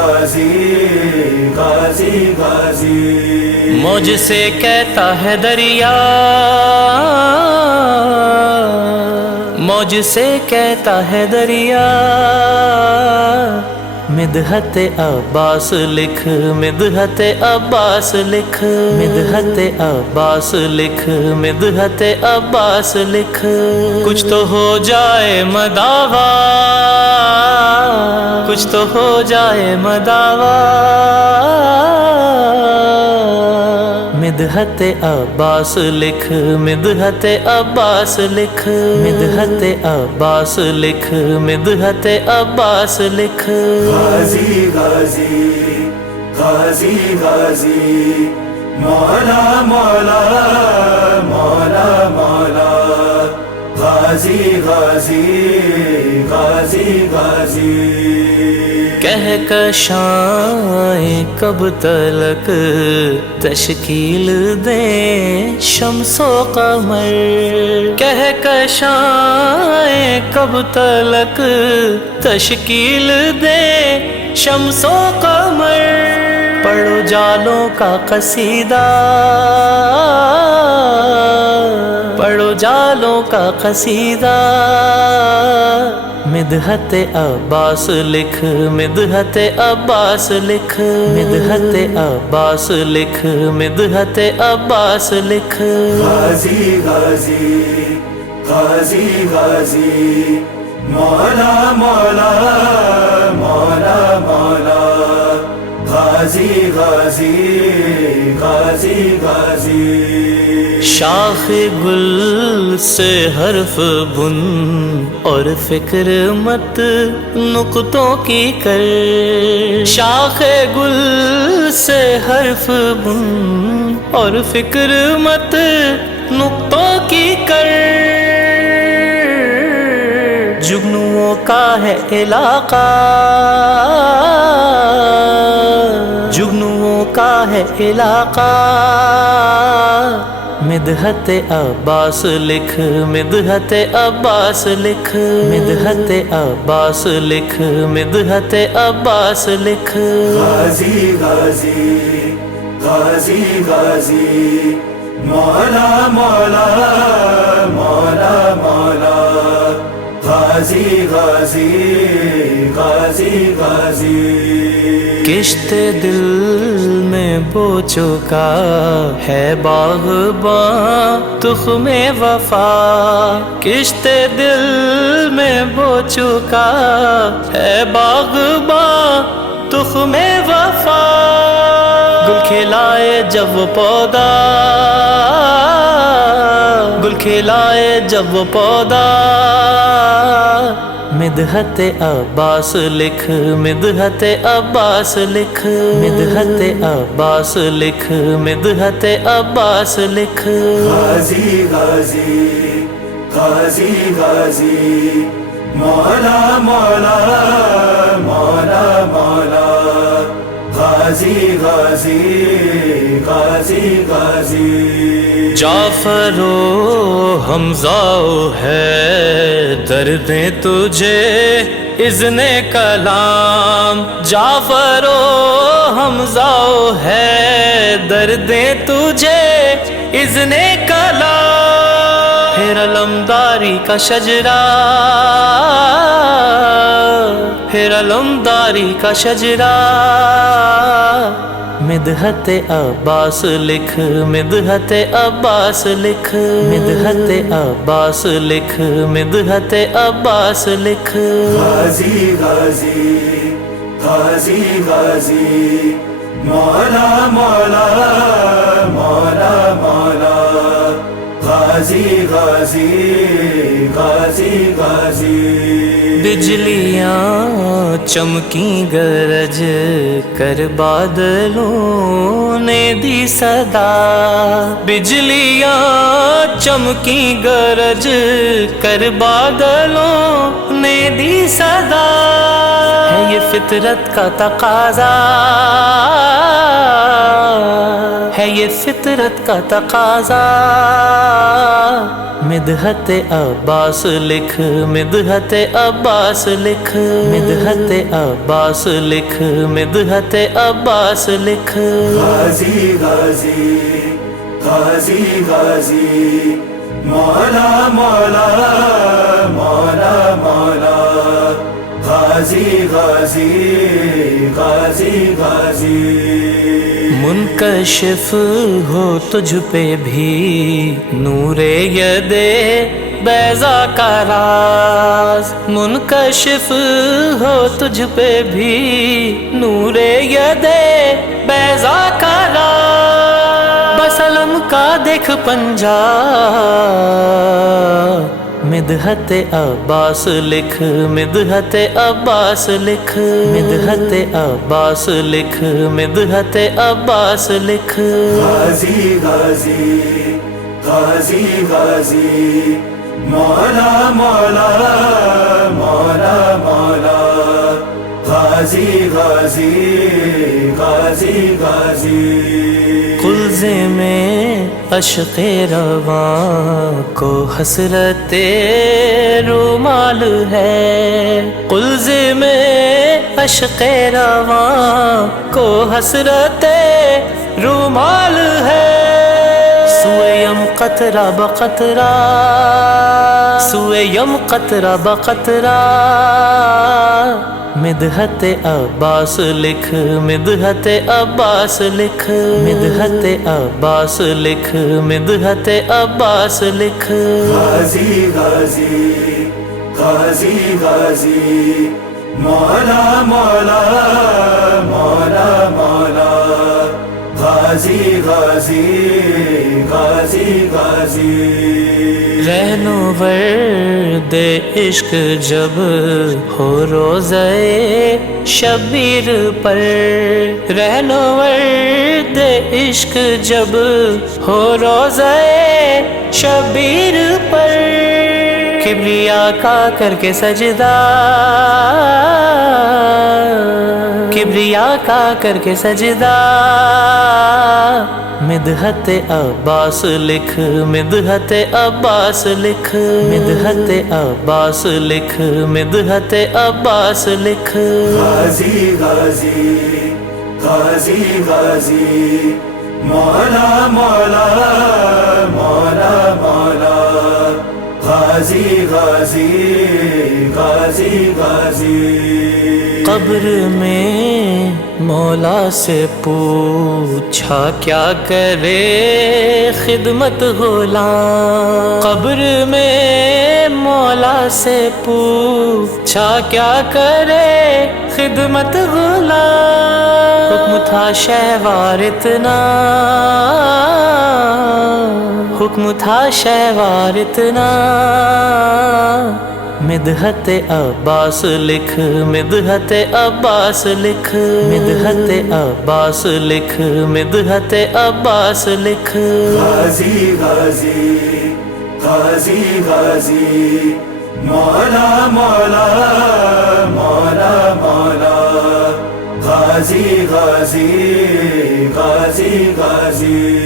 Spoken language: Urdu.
غازی غازی غازی مجھ سے کہتا ہے دریا، مجھ سے کہتا ہے دریا، مدحت عباس لکھ، مدحت عباس لکھ، مدحت عباس لکھ، مدحت عباس لکھ، کچھ تو ہو جائے مداوا، کچھ تو ہو جائے مداوا، مدحت عباس لکھ، مدحت عباس لکھ، مدحت عباس لکھ، مدحت عباس لکھ، غازی غازی غازی غازی مولا مولا مولا مولا غازی غازی غازی غازی کہکشائیں کب تلک تشکیل دیں شمس و قمر، کہکشائیں کب تلک تشکیل دیں شمس و قمر، پڑھو جالوں کا قصیدہ، پڑھو جالوں کا قصیدہ، مدحت عباس لکھ، مدحت عباس لکھ، مدحت عباس لکھ، مدحت عباس لکھ، غازی غازی غازی غازی مولا مولا مولا مولا غازی غازی غازی غازی شاخ گل سے حرف بن اور فکر مت نقطوں کی کر، شاخ گل سے حرف بن اور فکر مت نقطوں کی کر، جگنوؤں کا ہے علاقہ، جگنوؤں کا ہے علاقہ، مدحت عباس لکھ، مدحت عباس لکھ، مدحت عباس لکھ، مدحت عباس لکھ، غازی غازی غازی غازی مولا مولا مولا مولا غازی غازی غازی غازی کشت دل میں بو چکا ہے باغباں تخم وفا، کشت دل میں بو چکا ہے باغباں تخم وفا، گل کھلائے جب وہ پودا، گل کھلائے جب وہ پودا، مدحت عباس لکھ، مدحت عباس لکھ، مدحت عباس لکھ، مدحت عباس لکھ، غازی غازی غازی غازی مولا مولا مولا مولا غازی غازی غازی غازی جعفر و حمزہ ہے دردیں تجھے اذن کلام، جعفر و حمزہ ہے دردیں تجھے اذن کلام، پھر علمداری کا شجرہ، پھر علمداری کا شجرہ، مدحت عباس لکھ، مدحت عباس لکھ، مدحت عباس لکھ، مدحت عباس لکھ، غازی غازی غازی غازی مولا مولا مولا مولا غازی غازی غازی غازی بجلیاں چمکی گرج کر بادلوں نے دی صدا، بجلیاں چمکی گرج کر بادلوں نے دی صدا، ہے یہ فطرت کا تقاضا، ہے یہ فطرت کا تقاضا، مدحت عباس لکھ مدحت عباس لکھ مدحت عباس لکھ مدحت عباس لکھ غازی غازی غازی غازی مولا مولا مولا مولا غازی غازی غازی غازی منکشف ہو تجھ پہ بھی نور ید بیضا کا راز منکشف ہو تجھ پہ بھی نور ید بیضا کا راز بس علم کا دیکھ پنجا مدحت عباس لکھ مدحت عباس لکھ مدحت عباس لکھ مدحت عباس لکھ غازی غازی غازی غازی مولا مولا مولا مولا غازی غازی غازی غازی قلزے میں عشق رواں کو حسرت رومال ہے قلزے میں عشق رواں کو حسرت رومال ہے سویم قطرہ بقطرہ سویم قطرہ بقطرہ مدحت عباس لکھ مدحت عباس لکھ مدحت عباس لکھ مدحت عباس لکھ غازی غازی غازی غازی مولا مولا مولا مولا غازی غازی غازی غازی رہنورد عشق جب ہو روزے شبیر پر رہنورد عشق جب ہو روزے شبیر پر کبریا کا کر کے سجدہ کبریا کا کر کے سجدہ مدحت عباس لکھ مدحت عباس لکھ مدحت عباس لکھ مدحت عباس لکھ غازی غازی غازی غازی مولا مولا مولا مولا غازی غازی غازی غازی قبر میں مولا سے پوچھا کیا کرے خدمت غلام قبر میں مولا سے پوچھا کیا کرے خدمت غلام حکم تھا شہوار اتنا حکم تھا شہوار اتنا مدحت عباس لکھ مدحت عباس لکھ مدحت عباس لکھ مدحت عباس لکھ غازی غازی غازی غازی مولا مولا مولا مولا غازی غازی غازی غازی